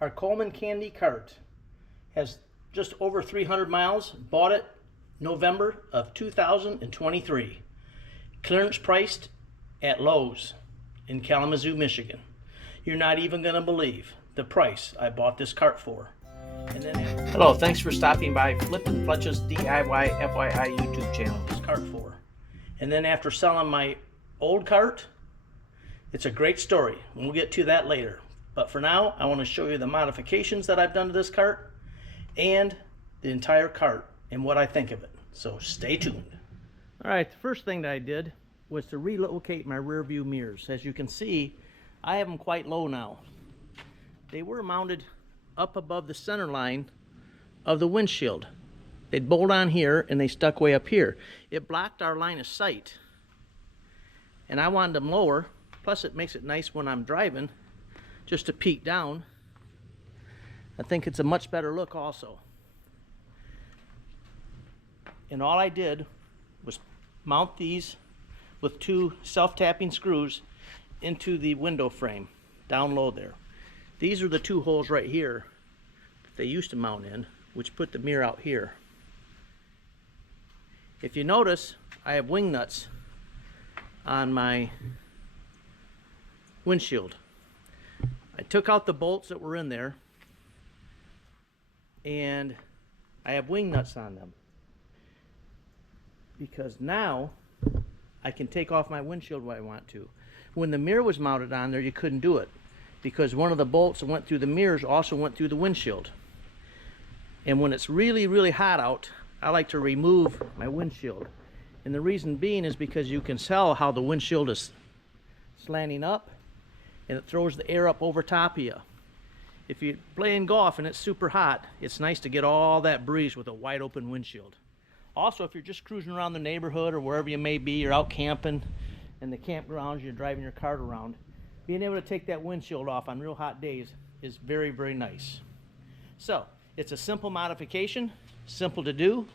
Our Coleman-Kandi cart has just over 300 miles. Bought it November of 2023. Clearance priced at Lowe's in Kalamazoo, Michigan. You're not even going to believe the price I bought this cart for. And then hello, thanks for stopping by Flippin' Fletch's DIY-FYI YouTube channel. This cart for. And then after selling my old cart, it's a great story. We'll get to that later. But for now, I want to show you the modifications that I've done to this cart and the entire cart and what I think of it. So stay tuned. All right, the first thing that I did was to relocate my rear view mirrors. As you can see, I have them quite low now. They were mounted up above the center line of the windshield. They'd bolt on here and they stuck way up here. It blocked our line of sight. And I wanted them lower, plus it makes it nice when I'm driving just to peek down. I think it's a much better look also. And all I did was mount these with two self-tapping screws into the window frame down low there. These are the two holes right here that they used to mount in, which put the mirror out here. If you notice, I have wing nuts on my windshield. I took out the bolts that were in there and I have wing nuts on them because now I can take off my windshield when I want to. When the mirror was mounted on there, you couldn't do it because one of the bolts that went through the mirrors also went through the windshield. And when it's really, really hot out, I like to remove my windshield. And the reason being is because you can tell how the windshield is slanting up and it throws the air up over top of you. If you're playing golf and it's super hot, it's nice to get all that breeze with a wide open windshield. Also, if you're just cruising around the neighborhood or wherever you may be, you're out camping in the campgrounds, you're driving your cart around, being able to take that windshield off on real hot days is very, very nice. So, it's a simple modification, simple to do.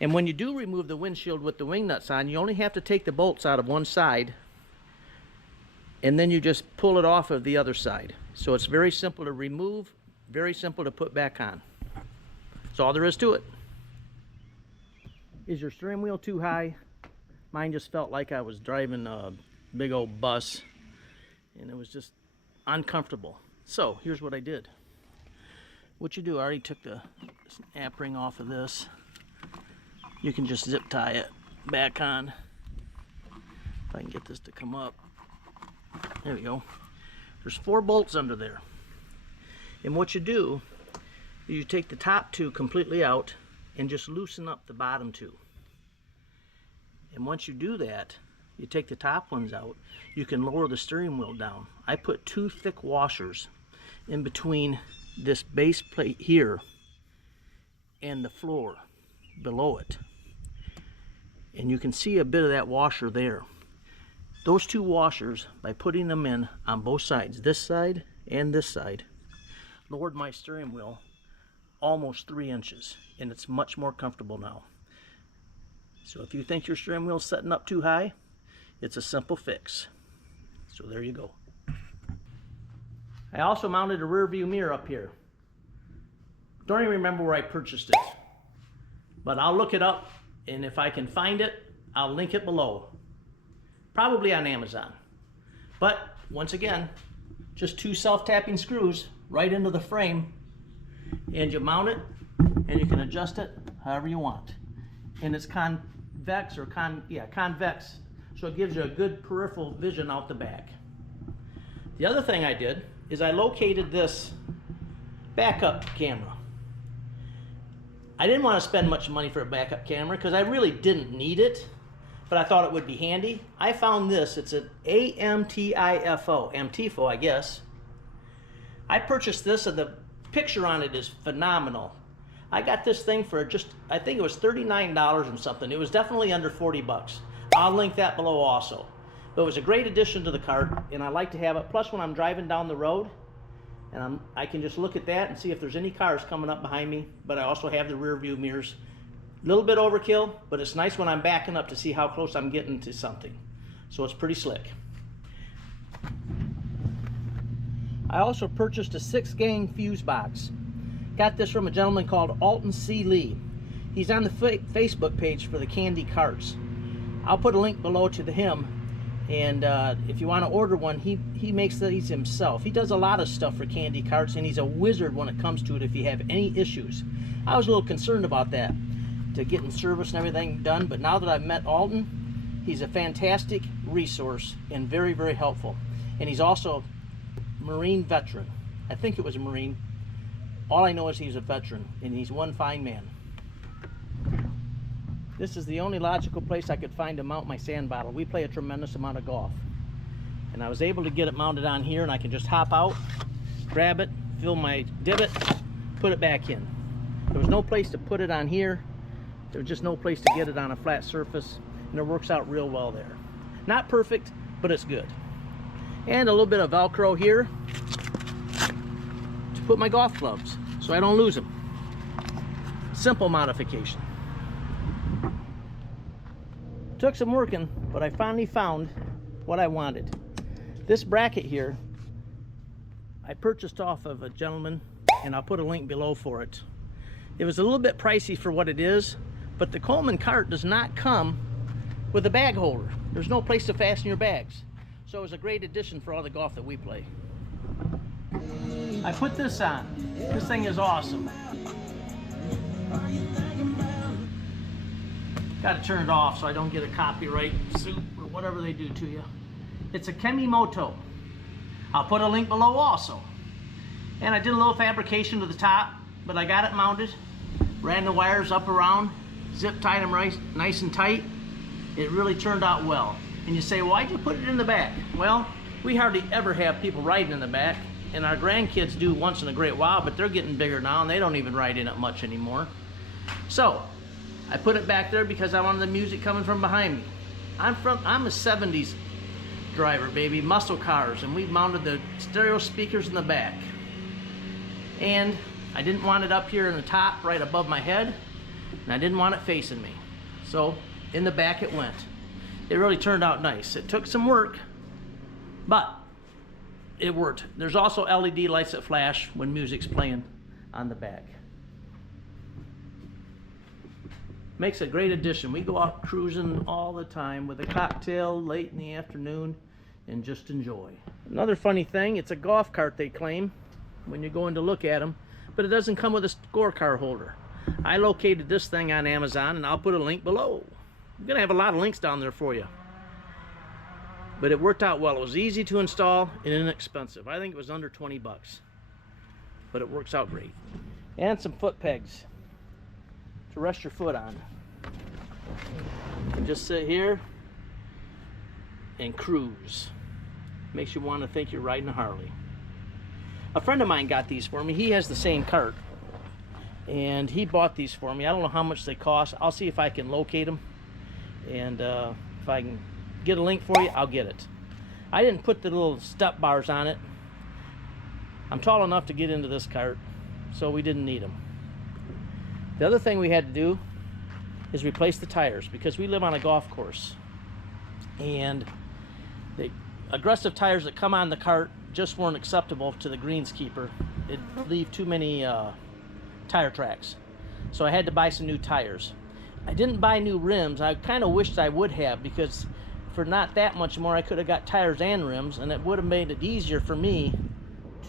And when you do remove the windshield with the wing nuts on, you only have to take the bolts out of one side and then you just pull it off of the other side. So it's very simple to remove, very simple to put back on. That's all there is to it. Is your steering wheel too high? Mine just felt like I was driving a big old bus and it was just uncomfortable. So here's what I did. What you do, I already took the snap ring off of this. You can just zip tie it back on. If I can get this to come up. There we go. There's 4 bolts under there. And what you do is you take the top 2 completely out and just loosen up the bottom 2. And once you do that, you take the top ones out, you can lower the steering wheel down. I put 2 thick washers in between this base plate here and the floor below it. And you can see a bit of that washer there. Those 2 washers, by putting them in on both sides, this side and this side, lowered my steering wheel almost 3 inches, and it's much more comfortable now. So if you think your steering wheel's setting up too high, it's a simple fix. So there you go. I also mounted a rear view mirror up here. Don't even remember where I purchased it, but I'll look it up, and if I can find it, I'll link it below. Probably on Amazon. But once again, just 2 self-tapping screws right into the frame, and you mount it and you can adjust it however you want. And it's convex or convex, so it gives you a good peripheral vision out the back. The other thing I did is I located this backup camera. I didn't want to spend much money for a backup camera because I really didn't need it, but I thought it would be handy. I found this. It's an AMTIFO, I guess. I purchased this and the picture on it is phenomenal. I got this thing for just, I think it was $39 and something. It was definitely under 40 bucks. I'll link that below also. But it was a great addition to the cart and I like to have it. Plus when I'm driving down the road, and I can just look at that and see if there's any cars coming up behind me, but I also have the rear view mirrors. A little bit overkill, but it's nice when I'm backing up to see how close I'm getting to something. So it's pretty slick. I also purchased a 6-gang fuse box. Got this from a gentleman called Alton C. Lee. He's on the Facebook page for the Kandi carts. I'll put a link below to him, and if you want to order one, he makes these himself. He does a lot of stuff for Kandi carts, and he's a wizard when it comes to it if you have any issues. I was a little concerned about that, to getting service and everything done, but now that I've met Alton, he's a fantastic resource and very, very helpful. And he's also a Marine veteran. I think it was a Marine. All I know is he's a veteran, and he's one fine man. This is the only logical place I could find to mount my sand bottle. We play a tremendous amount of golf. And I was able to get it mounted on here, and I can just hop out, grab it, fill my divot, put it back in. There was no place to put it on here. There was just no place to get it on a flat surface, and it works out real well there. Not perfect, but it's good. And a little bit of Velcro here to put my golf clubs so I don't lose them. Simple modification. Took some working, but I finally found what I wanted. This bracket here, I purchased off of a gentleman, and I'll put a link below for it. It was a little bit pricey for what it is, but the Coleman cart does not come with a bag holder. There's no place to fasten your bags. So it was a great addition for all the golf that we play. I put this on. This thing is awesome. Got to turn it off so I don't get a copyright suit or whatever they do to you. It's a Kemimoto. I'll put a link below also. And I did a little fabrication to the top, but I got it mounted. Ran the wires up around, zip tied them right, nice and tight. It really turned out well. And you say, why'd you put it in the back? Well, we hardly ever have people riding in the back, and our grandkids do once in a great while, but they're getting bigger now and they don't even ride in it much anymore. So I put it back there because I wanted the music coming from behind me. I'm a 70s driver, baby, muscle cars, and we mounted the stereo speakers in the back. And I didn't want it up here in the top right above my head, and I didn't want it facing me. So in the back it went. It really turned out nice. It took some work, but it worked. There's also LED lights that flash when music's playing on the back. Makes a great addition. We go out cruising all the time with a cocktail late in the afternoon and just enjoy. Another funny thing, it's a golf cart, they claim, when you're going to look at them, but it doesn't come with a scorecard holder. I located this thing on Amazon, and I'll put a link below. I'm gonna have a lot of links down there for you. But it worked out well. It was easy to install and inexpensive. I think it was under 20 bucks. But it works out great. And some foot pegs to rest your foot on. You can just sit here and cruise. Makes you want to think you're riding a Harley. A friend of mine got these for me. He has the same cart, and he bought these for me. I don't know how much they cost. I'll see if I can locate them, and if I can get a link for you, I'll get it. I didn't put the little step bars on it. I'm tall enough to get into this cart, so we didn't need them. The other thing we had to do is replace the tires, because we live on a golf course, and the aggressive tires that come on the cart just weren't acceptable to the greenskeeper. It'd leave too many tire tracks. So I had to buy some new tires. I didn't buy new rims. I kind of wished I would have, because for not that much more I could have got tires and rims, and it would have made it easier for me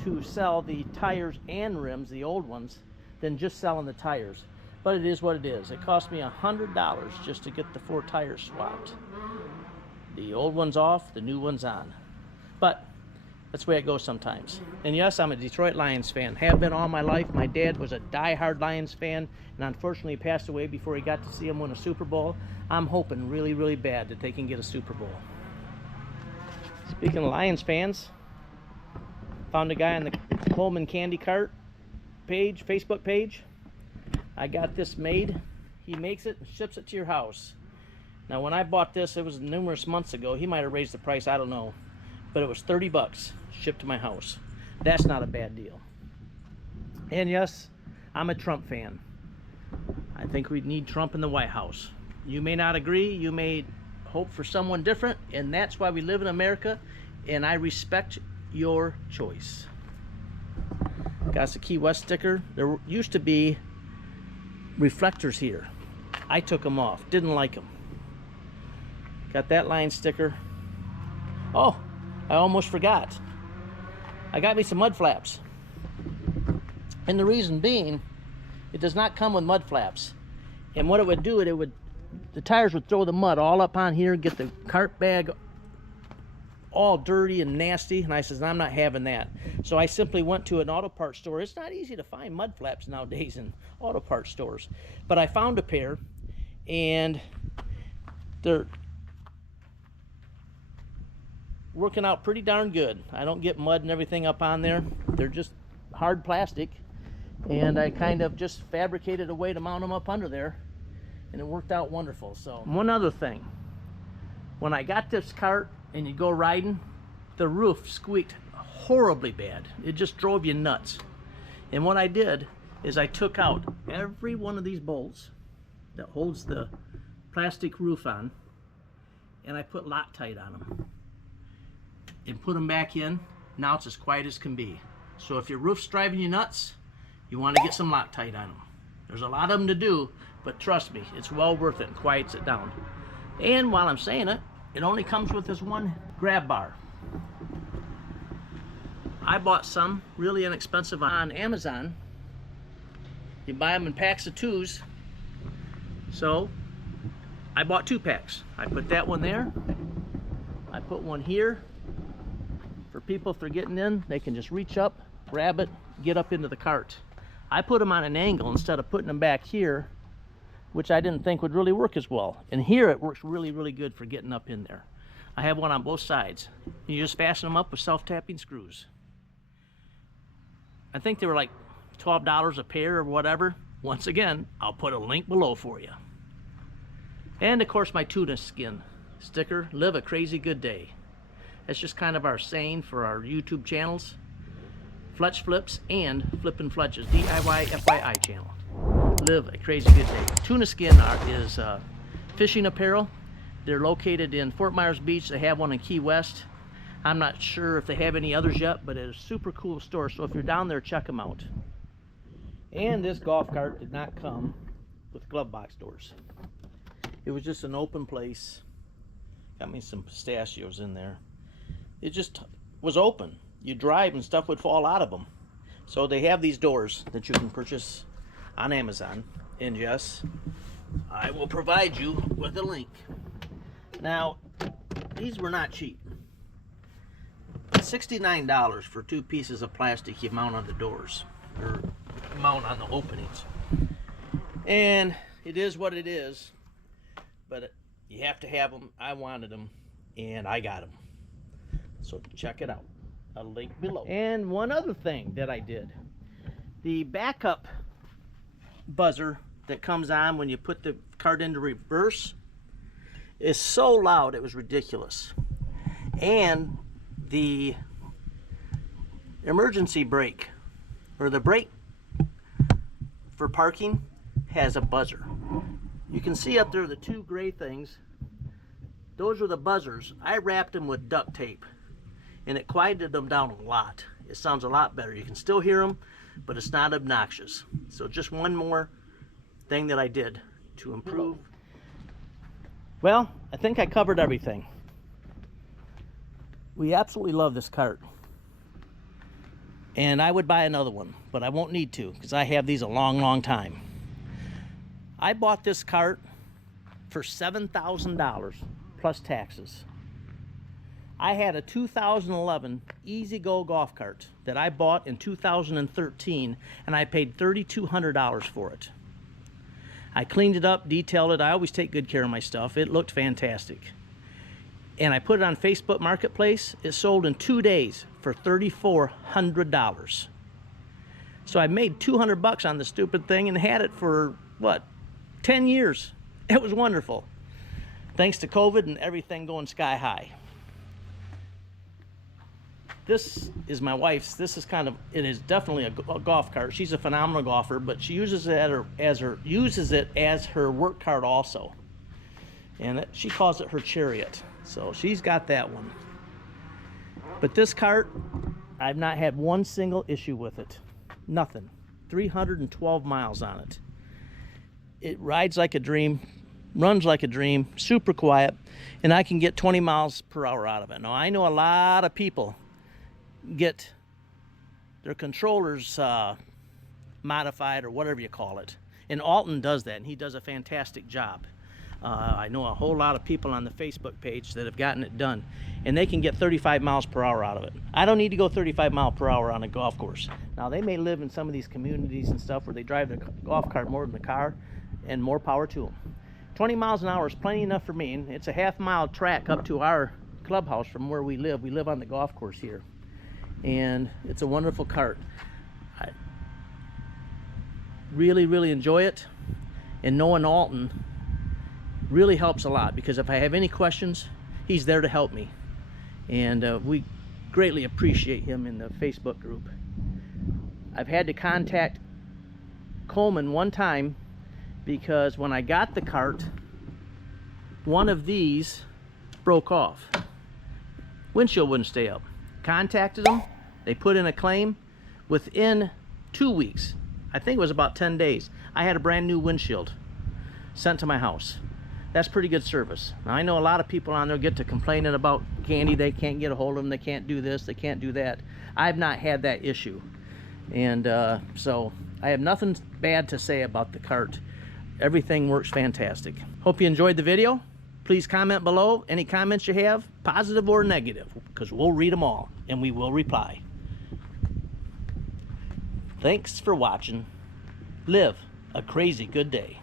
to sell the tires and rims, the old ones, than just selling the tires. But it is what it is. It cost me $100 just to get the 4 tires swapped. The old one's off, the new one's on. But that's the way it goes sometimes. And yes, I'm a Detroit Lions fan. Have been all my life. My dad was a die-hard Lions fan, and unfortunately passed away before he got to see him win a Super Bowl. I'm hoping really, really bad that they can get a Super Bowl. Speaking of Lions fans, found a guy on the Coleman-Kandi cart page, Facebook page. I got this made. He makes it and ships it to your house. Now, when I bought this, it was numerous months ago. He might have raised the price, I don't know. But it was 30 bucks shipped to my house. That's not a bad deal. And yes, I'm a Trump fan. I think we need Trump in the White House. You may not agree. You may hope for someone different. And that's why we live in America. And I respect your choice. Got the Key West sticker. There used to be reflectors here. I took them off. Didn't like them. Got that line sticker. Oh, I almost forgot. I got me some mud flaps. And the reason being, it does not come with mud flaps. And what it would do, the tires would throw the mud all up on here, get the cart bag all dirty and nasty. And I says, I'm not having that. So I simply went to an auto parts store. It's not easy to find mud flaps nowadays in auto parts stores. But I found a pair, and they're working out pretty darn good. I don't get mud and everything up on there. They're just hard plastic, and I kind of just fabricated a way to mount them up under there, and it worked out wonderful. So one other thing, when I got this cart and you go riding, the roof squeaked horribly bad. It just drove you nuts. And what I did is I took out every one of these bolts that holds the plastic roof on, and I put Loctite on them and put them back in. Now it's as quiet as can be. So if your roof's driving you nuts, you want to get some Loctite on them. There's a lot of them to do, but trust me, it's well worth it and quiets it down. And while I'm saying it, it only comes with this one grab bar. I bought some really inexpensive on Amazon. You buy them in packs of 2s. So I bought 2 packs. I put that one there. I put one here. For people, if they're getting in, they can just reach up, grab it, get up into the cart. I put them on an angle instead of putting them back here, which I didn't think would really work as well. And here it works really, really good for getting up in there. I have one on both sides. You just fasten them up with self-tapping screws. I think they were like $12 a pair or whatever. Once again, I'll put a link below for you. And of course, my tuna skin sticker, live a crazy good day. That's just kind of our saying for our YouTube channels, Fletch Flips and Flippin' Fletches, DIY-FYI channel. Live a crazy good day. Tuna skin is fishing apparel. They're located in Fort Myers Beach. They have one in Key West. I'm not sure if they have any others yet, but it's a super cool store. So if you're down there, check them out. And this golf cart did not come with glove box doors. It was just an open place. Got me some pistachios in there. It just was open. You drive and stuff would fall out of them. So they have these doors that you can purchase on Amazon. And yes, I will provide you with a link. Now, these were not cheap. $69 for 2 pieces of plastic you mount on the doors, or mount on the openings. And it is what it is, but you have to have them. I wanted them, and I got them. So check it out. A link below. And one other thing that I did, the backup buzzer that comes on when you put the cart into reverse is so loud it was ridiculous. And the emergency brake, or the brake for parking, has a buzzer. You can see up there the 2 gray things. Those are the buzzers. I wrapped them with duct tape, and it quieted them down a lot. It sounds a lot better. You can still hear them, but it's not obnoxious. So just one more thing that I did to improve. Well, I think I covered everything. We absolutely love this cart. And I would buy another one, but I won't need to because I have these a long, long time. I bought this cart for $7,000 plus taxes. I had a 2011 E-Z-Go golf cart that I bought in 2013, and I paid $3,200 for it. I cleaned it up, detailed it. I always take good care of my stuff. It looked fantastic. And I put it on Facebook Marketplace. It sold in 2 days for $3,400. So I made $200 on the stupid thing and had it for, what, 10 years. It was wonderful. Thanks to COVID and everything going sky high. This is my wife's. This is kind of, it is definitely a golf cart. She's a phenomenal golfer, but she uses it as her work cart also. And she calls it her chariot. So she's got that one. But this cart, I've not had one single issue with it. Nothing. 312 miles on it. It rides like a dream, runs like a dream, super quiet, and I can get 20 miles per hour out of it. Now, I know a lot of people get their controllers modified, or whatever you call it. And Alton does that, and he does a fantastic job. I know a whole lot of people on the Facebook page that have gotten it done, and they can get 35 miles per hour out of it. I don't need to go 35 miles per hour on a golf course. Now, they may live in some of these communities and stuff where they drive the golf cart more than the car, and more power to them. 20 miles an hour is plenty enough for me, and it's a half-mile track up to our clubhouse from where we live. We live on the golf course here, and it's a wonderful cart. I really, really enjoy it, and knowing Alton really helps a lot, because if I have any questions, he's there to help me, and we greatly appreciate him in the Facebook group. I've had to contact Coleman one time because when I got the cart, one of these broke off. Windshield wouldn't stay up. Contacted them, they put in a claim. Within 2 weeks, I think it was about 10 days, I had a brand new windshield sent to my house. That's pretty good service. Now, I know a lot of people on there get to complaining about Kandi. They can't get a hold of them, they can't do this, they can't do that. I've not had that issue, and so I have nothing bad to say about the cart. Everything works fantastic. Hope you enjoyed the video. Please comment below any comments you have, positive or negative, because we'll read them all and we will reply. Thanks for watching. Live a crazy good day.